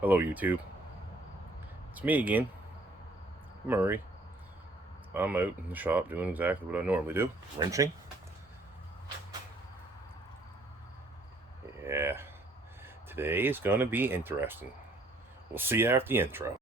Hello YouTube, it's me again, Murray. I'm out in the shop doing exactly what I normally do, wrenching. Yeah, today is going to be interesting. We'll see you after the intro.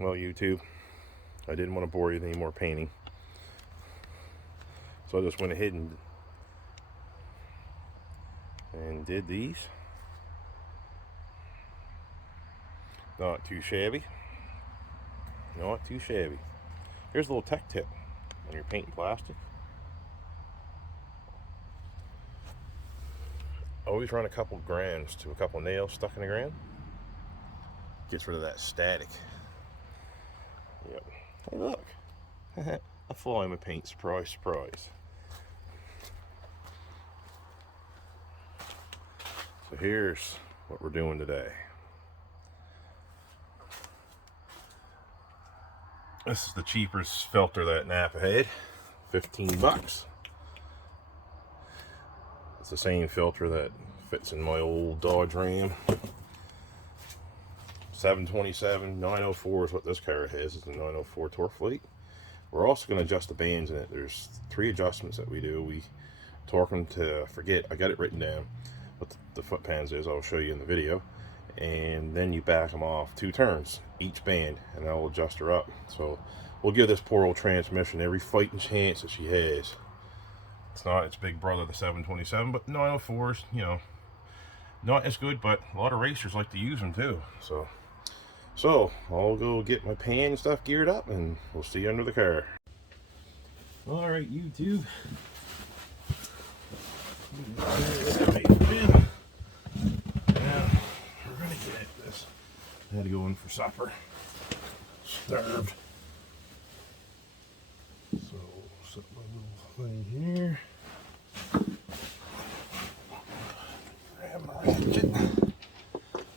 Well YouTube, I didn't want to bore you with any more painting, so I just went ahead and did these. Not too shabby. Not too shabby. Here's a little tech tip when you're painting plastic. Always run a couple grands to a couple nails stuck in the ground. Gets rid of that static. Yep. Hey look. A fly in my paint. Surprise, surprise. So here's what we're doing today. This is the cheapest filter that Napa had. 15 bucks. It's the same filter that fits in my old Dodge Ram. 727 904 is what this car has. It's a 904 torque fleet. We're also going to adjust the bands in it. There's 3 adjustments that we do. We torque them to, I got it written down what the foot pans is. I'll show you in the video. And then you back them off 2 turns each band, and that will adjust her up. So we'll give this poor old transmission every fighting chance that she has. It's not its big brother, the 727, but 904s, you know, not as good, but a lot of racers like to use them too. So I'll go get my pan and stuff geared up, and we'll see you under the car. All right, YouTube. Now we're gonna get this. I had to go in for supper. Starved. So set my little thing here. Grab my ratchet.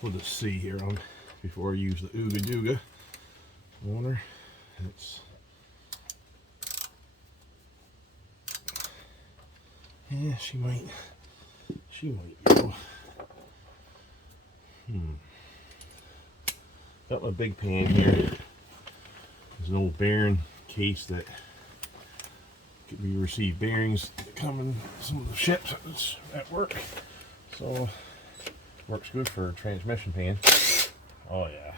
We'll just see here on before I use the Ooga Dooga on her. Yeah, she might go. Got my big pan here. There's an old bearing case that we receive bearings that come in some of the ships at work. So works good for a transmission pan. Oh yeah.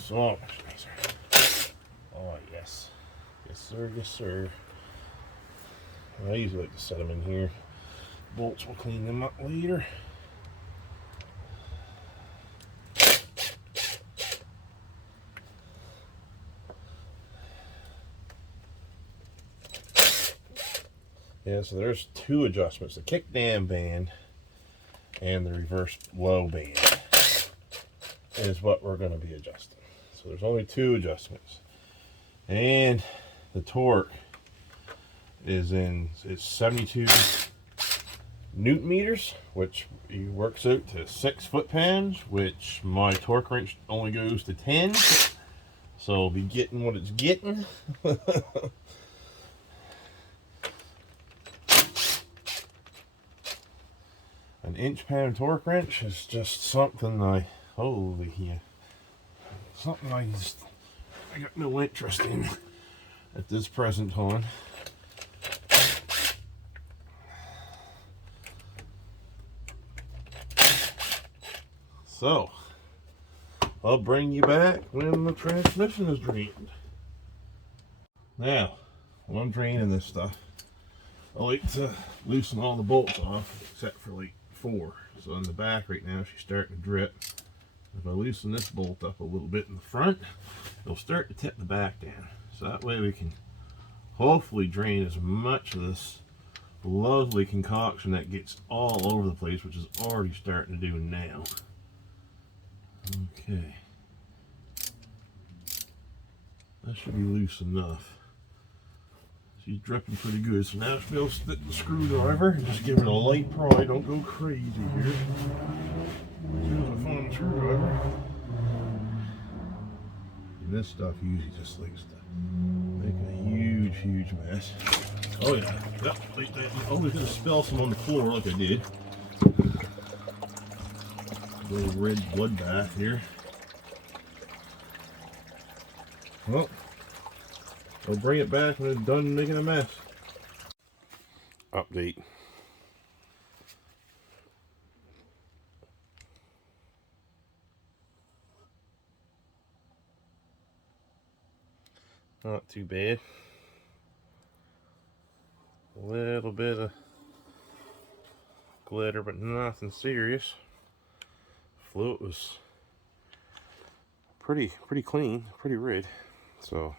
So much nicer. Oh yes. Yes sir, yes sir. I usually like to set them in here. Bolts will clean them up later. Yeah, so there's 2 adjustments. The kick down band and the reverse low band is what we're going to be adjusting. So there's only 2 adjustments. And the torque is it's 72 Newton meters, which works out to 6 foot-pounds, which my torque wrench only goes to 10. So I'll be getting what it's getting. An inch-pound torque wrench is just something I got no interest in at this present time. So I'll bring you back when the transmission is drained. Now when I'm draining this stuff, I like to loosen all the bolts off except for like 4. So in the back right now she's starting to drip. If I loosen this bolt up a little bit in the front, it'll start to tip the back down. So that way we can hopefully drain as much of this lovely concoction that gets all over the place, which is already starting to do now. Okay. That should be loose enough. She's dripping pretty good. So now she'll spit the screwdriver and just give it a light pry. Don't go crazy here. As soon as I find the screwdriver. And this stuff usually just likes to make a huge, huge mess. Oh yeah. Yep. Oh, we're gonna spill some on the floor like I did. A little red bloodbath here. Well, I'll bring it back when it's done making a mess. Update. Not too bad. A little bit of glitter, but nothing serious. Fluid was pretty clean, pretty red. So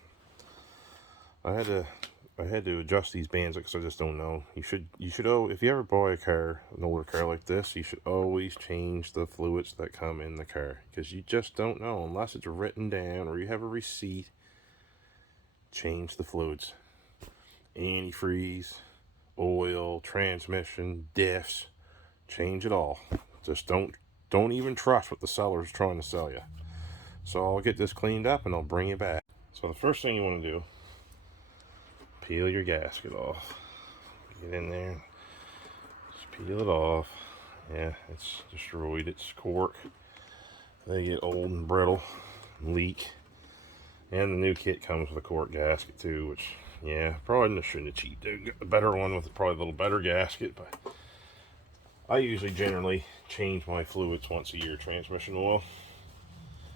I had to adjust these bands because I just don't know. You should if you ever buy a car, an older car like this, you should always change the fluids that come in the car, because you just don't know unless it's written down or you have a receipt. Change the fluids. Antifreeze, oil, transmission, diffs, change it all. Just don't even trust what the seller's trying to sell you. So I'll get this cleaned up and I'll bring it back. So the first thing you want to do, peel your gasket off. Get in there and just peel it off. Yeah, it's destroyed. It's cork. They get old and brittle and leak. And the new kit comes with a cork gasket too, which, yeah, probably shouldn't have cheaped. Get the better one with probably a little better gasket, but I usually generally change my fluids once a year. Transmission oil.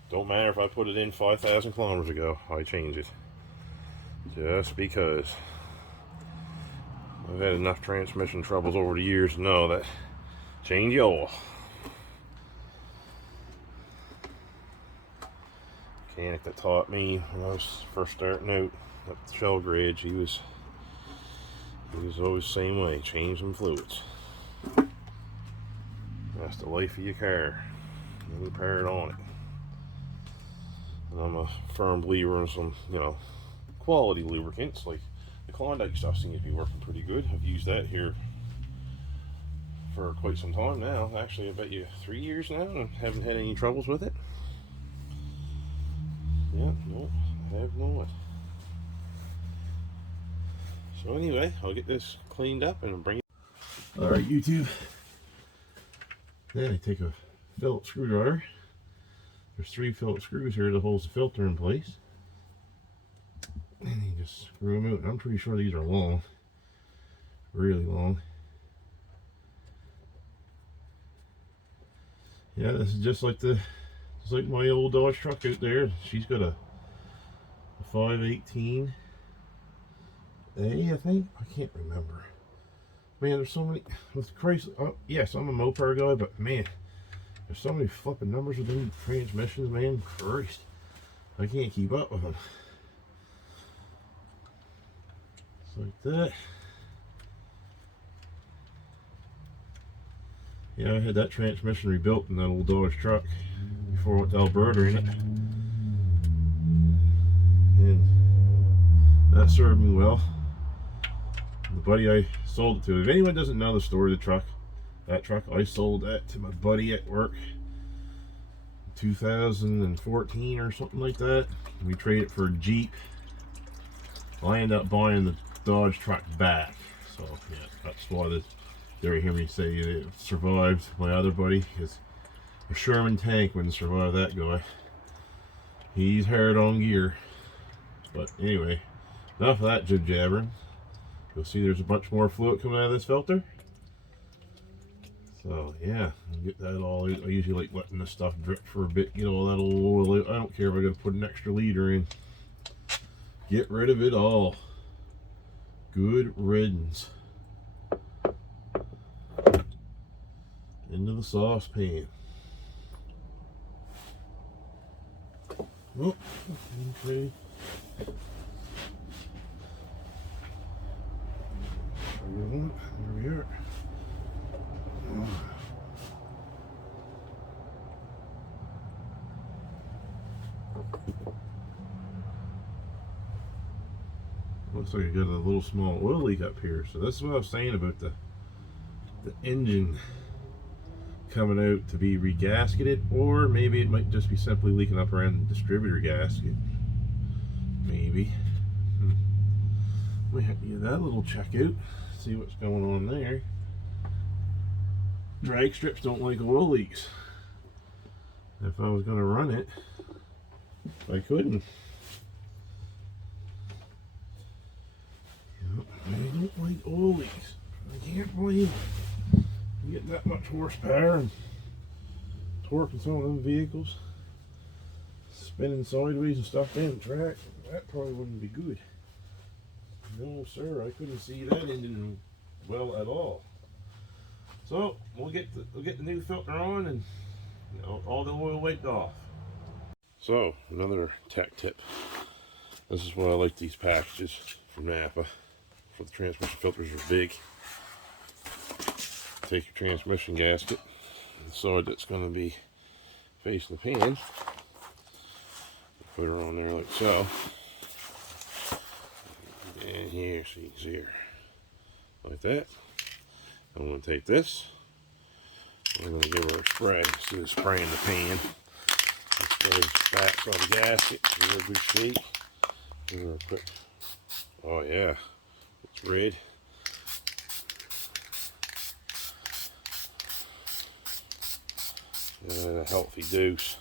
Don't matter if I put it in 5,000 kilometers ago, I change it. Just because I've had enough transmission troubles over the years to know that change your oil. Mechanic that taught me when I was first starting out at the shell garage, he was always the same way, change them fluids. That's the life of your car. Any part on it. And I'm a firm believer in some, quality lubricants. Like the Klondike stuff seems to be working pretty good. I've used that here for quite some time now. Actually, I bet you 3 years now, and haven't had any troubles with it. Yeah, no, I have not. So anyway, I'll get this cleaned up and bring it. Alright, YouTube. Then I take a Phillips screwdriver. There's 3 Phillips screws here that holds the filter in place. And you just screw them out. I'm pretty sure these are long. Really long. Yeah, this is just like my old Dodge truck out there. She's got a 518 A, I think. I can't remember. Man, there's so many with Chrysler. Oh, yes, I'm a Mopar guy, but man, there's so many flipping numbers with them transmissions, man. Christ, I can't keep up with them. It's like that. Yeah, I had that transmission rebuilt in that old Dodge truck before I went to Alberta in it. And that served me well. The buddy I sold it to, if anyone doesn't know the story of the truck, that truck, I sold that to my buddy at work in 2014 or something like that. We traded it for a Jeep. I ended up buying the Dodge truck back. So yeah, that's why you hear me say it survived my other buddy, because a Sherman tank wouldn't survive that guy. He's hard on gear. But anyway, enough of that jib jabbering. You'll see there's a bunch more fluid coming out of this filter. So yeah, I'll get that all out. I usually like letting this stuff drip for a bit, get all that old oil out. I don't care if I gotta put an extra liter in. Get rid of it all. Good riddance. Into the saucepan. Oh, okay. There we are. Looks like I got a little small oil leak up here. So that's what I was saying about the engine coming out to be regasketed, or maybe it might just be simply leaking up around the distributor gasket. Maybe. We have to get that little check out, see what's going on there. Drag strips don't like oil leaks. If I was going to run it, I couldn't. I don't like oil leaks. I can't believe you get that much horsepower and torque in some of them vehicles, spinning sideways and stuff down the track. That probably wouldn't be good. No sir, I couldn't see that engine well at all. So we'll get the new filter on, and all the oil wiped off. So another tech tip. This is why I like these packages from Napa. For the transmission filters are big. Take your transmission gasket, the side that's going to be facing the pan, put her on there like so, and here so you can see her like that. I'm going to take this, I'm going to give her a spray instead of spraying the pan. Spray the back of the gasket, real good shake. Give her a quick, oh yeah, it's red. A healthy dose.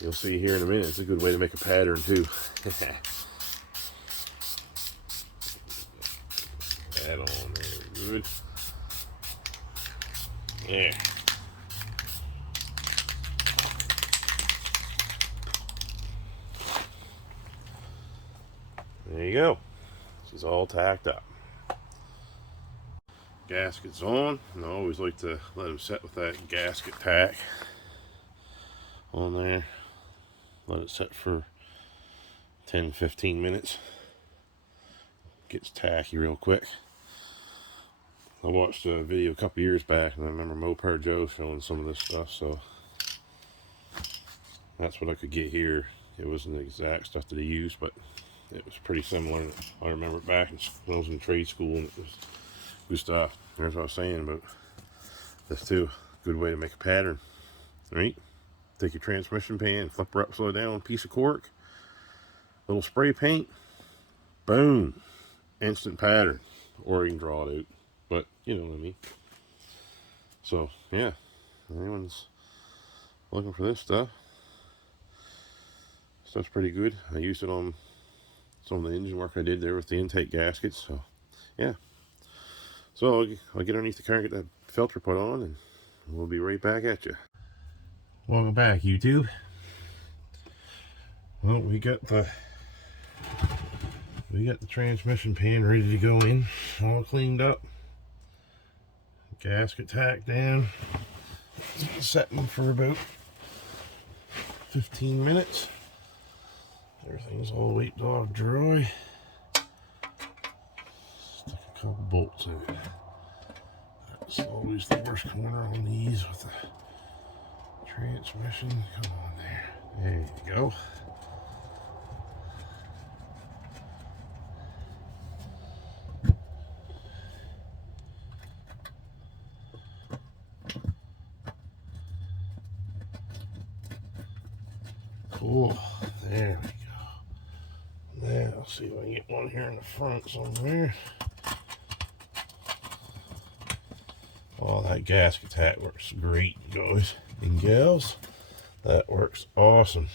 You'll see here in a minute, it's a good way to make a pattern too. That on there, good. Yeah. There you go. She's all tacked up. Gasket's on, and I always like to let them set with that gasket tack on there. Let it set for 10-15 minutes. Gets tacky real quick. I watched a video a couple years back, and I remember Mopar Joe showing some of this stuff, so that's what I could get here. It wasn't the exact stuff that he used, but it was pretty similar. I remember it back when I was in trade school, and it was good stuff. There's what I was saying about this too. Good way to make a pattern. Right? Take your transmission pan, flip her upside down, piece of cork, little spray paint, boom, instant pattern. Or you can draw it out, but you know what I mean. So yeah, if anyone's looking for this stuff's pretty good. I used it on some of the engine work I did there with the intake gaskets. So yeah. So I'll get underneath the car and get that filter put on, and we'll be right back at you. Welcome back, YouTube. Well, we got the transmission pan ready to go in, all cleaned up. Gasket tacked down. Setting for about 15 minutes. Everything's all wiped off dry. Stick a couple bolts in it. That's always the worst corner on these with the transmission. Come on there. There you go. Cool. There we go. Now, I'll see if I can get one here in the front somewhere. Oh, that gasket tack works great, guys and gals. That works awesome.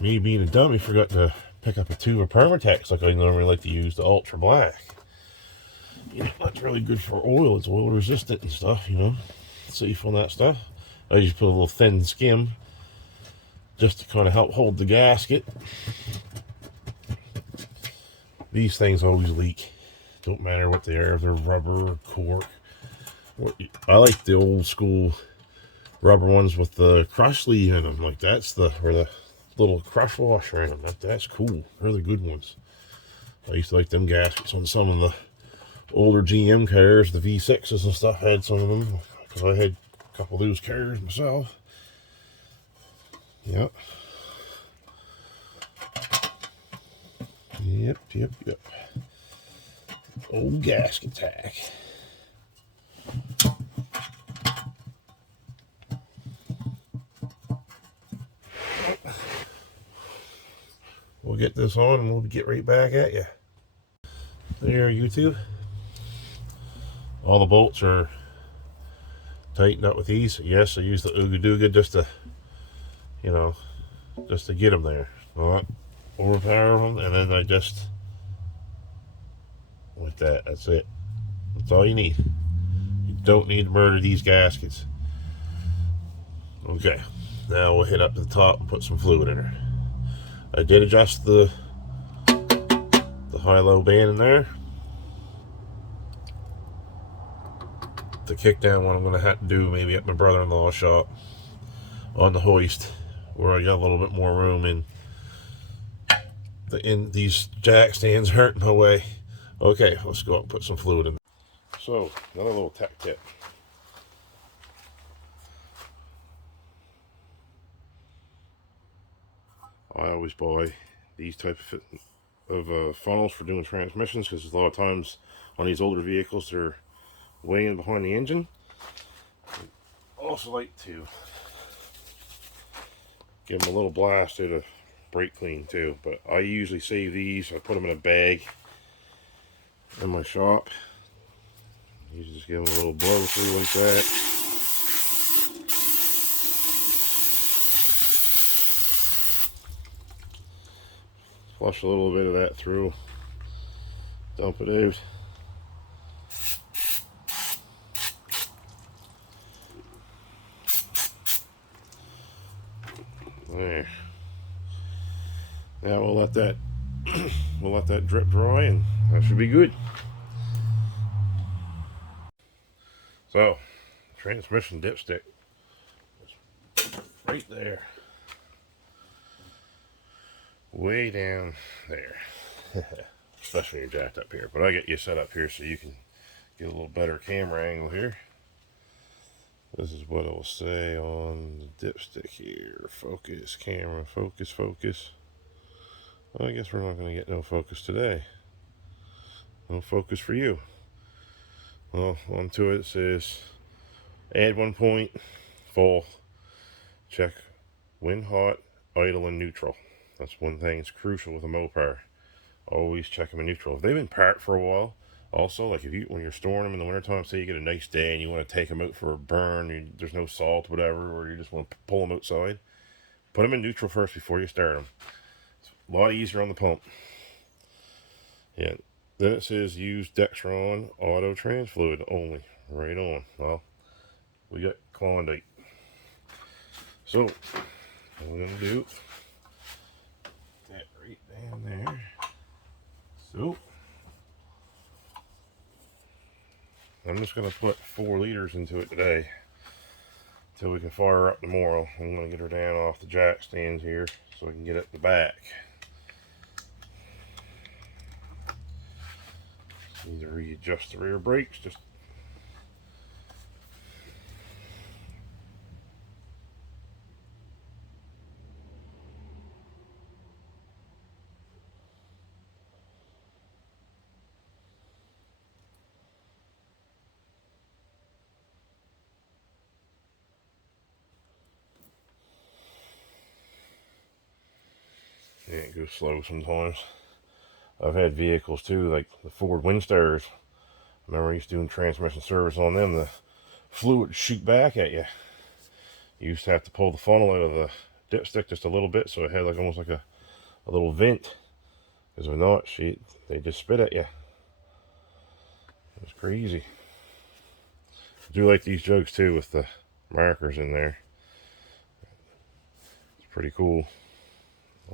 Me being a dummy forgot to pick up a tube of Permatex like I normally like to use, the Ultra Black. You know, that's really good for oil. It's oil resistant and stuff, you know. Safe on that stuff. I just put a little thin skim just to kind of help hold the gasket. These things always leak. Don't matter what they are, if they're rubber or cork. I like the old school rubber ones with the crush sleeve in them. Like that's the, or the little crush washer in them. That's cool. They're the good ones. I used to like them gaskets on some of the older GM cars, the V6s and stuff had some of them, because I had a couple of those cars myself. Yep. Yep. Old gasket tack. We'll get this on and we'll get right back at you. There, YouTube. All the bolts are tightened up with these. Yes, I use the Ooga Dooga just to, you know, just to get them there. Not overpower them, and then I just, like that, that's it. That's all you need. You don't need to murder these gaskets. Okay, now we'll hit up to the top and put some fluid in her. I did adjust the high-low band in there. The kickdown one I'm going to have to do maybe at my brother-in-law's shop on the hoist, where I got a little bit more room in these jack stands hurting my way. Okay, let's go up and put some fluid in. So, another little tech tip. I always buy these type of funnels for doing transmissions, because a lot of times on these older vehicles they're way in behind the engine. I also like to give them a little blast through the brake clean too, but I usually save these. I put them in a bag in my shop. You just give them a little blow through like that. Flush a little bit of that through. Dump it out. There. Now we'll let that drip dry, and that should be good. So, transmission dipstick is right there, way down there. Especially when you're jacked up here. But I get you set up here so you can get a little better camera angle here. This is what it will say on the dipstick here. Focus, camera, focus. Well, I guess we're not going to get no focus today. No focus for you. Well, onto it says, add 1 point, full. Check wind hot, idle, and neutral. That's one thing that's crucial with a Mopar. Always check them in neutral. If they've been parked for a while, also, like when you're storing them in the wintertime, say you get a nice day and you want to take them out for a burn, there's no salt, whatever, or you just want to pull them outside, put them in neutral first before you start them. It's a lot easier on the pump. Yeah. Then it says use Dextron auto trans fluid only. Right on. Well, we got Klondike. So, what we're going to do, that right down there. So, I'm just going to put 4 liters into it today until we can fire her up tomorrow. I'm going to get her down off the jack stands here so we can get it in the back. Need to readjust the rear brakes. Just yeah, it goes slow sometimes. I've had vehicles too, like the Ford Windstars. I remember I used to doing transmission service on them. The fluid would shoot back at you. You used to have to pull the funnel out of the dipstick just a little bit, so it had like almost like a little vent. Because if not, they just spit at you. It was crazy. I do like these jugs too with the markers in there. It's Pretty cool.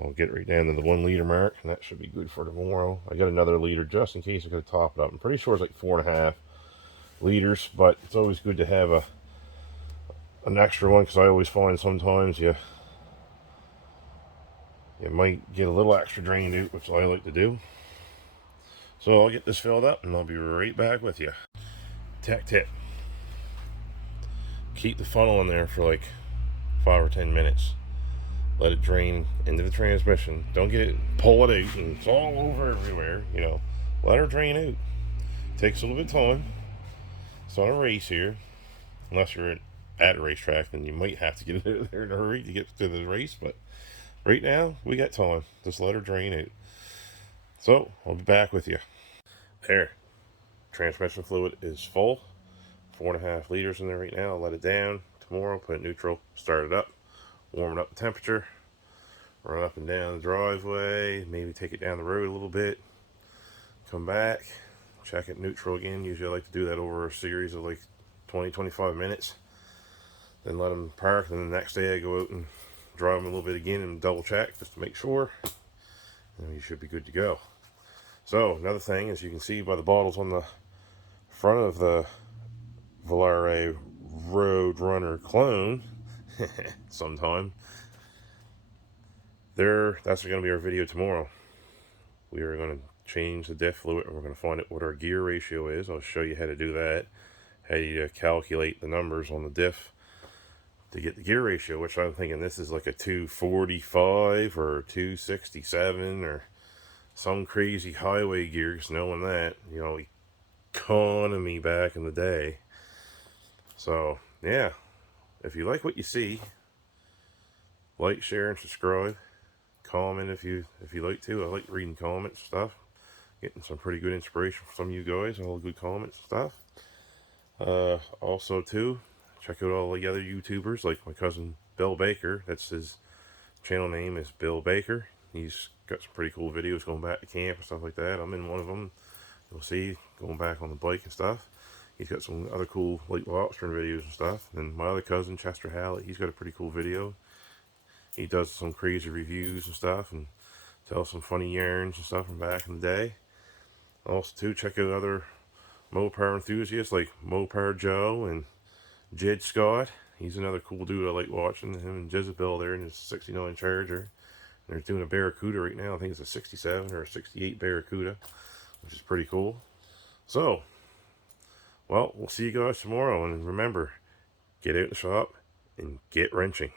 I'll get right down to the 1 liter mark, and that should be good for tomorrow. I got another liter just in case I gotta top it up. I'm pretty sure it's like 4.5 liters, but it's always good to have an extra one, because I always find sometimes you might get a little extra drained out, which I like to do. So I'll get this filled up and I'll be right back with you. Tech tip: keep the funnel in there for like 5 or 10 minutes. Let it drain into the transmission. Don't pull it out and it's all over everywhere, you know. Let her drain out. Takes a little bit of time. It's not a race here. Unless you're at a racetrack, then you might have to get out there in a hurry to get to the race. But right now, we got time. Just let her drain out. So, I'll be back with you. There. Transmission fluid is full. 4.5 liters in there right now. I'll let it down. Tomorrow, put it neutral. Start it up. Warm it up the temperature. Run up and down the driveway. Maybe take it down the road a little bit. Come back. Check it neutral again. Usually I like to do that over a series of like 20-25 minutes. Then let them park. And the next day I go out and drive them a little bit again and double check just to make sure. And you should be good to go. So another thing, as you can see by the bottles on the front of the Volare Road Runner clone, sometime, that's going to be our video tomorrow. We are going to change the diff fluid, and we're going to find out what our gear ratio is. I'll show you how to do that, how you calculate the numbers on the diff to get the gear ratio, which I'm thinking this is like a 245 or 267 or some crazy highway gear, just knowing that, you know, economy back in the day. So yeah, if you like what you see, like, share, and subscribe. Comment if you like to. I like reading comments and stuff. Getting some pretty good inspiration from some of you guys. All good comments and stuff. Also too, check out all the other YouTubers, like my cousin Bill Baker. That's his channel name, is Bill Baker. He's got some pretty cool videos going back to camp and stuff like that. I'm in one of them. You'll see, going back on the bike and stuff. He's got some other cool lake lobstering videos and stuff. And my other cousin, Chester Hallett, he's got a pretty cool video. He does some crazy reviews and stuff and tells some funny yarns and stuff from back in the day. Also too, check out other Mopar enthusiasts like Mopar Joe and Jed Scott. He's another cool dude I like watching. Him and Jezebel there in his 69 Charger. And they're doing a Barracuda right now. I think it's a 67 or a 68 Barracuda, which is pretty cool. So, well, we'll see you guys tomorrow. And remember, get out in the shop and get wrenching.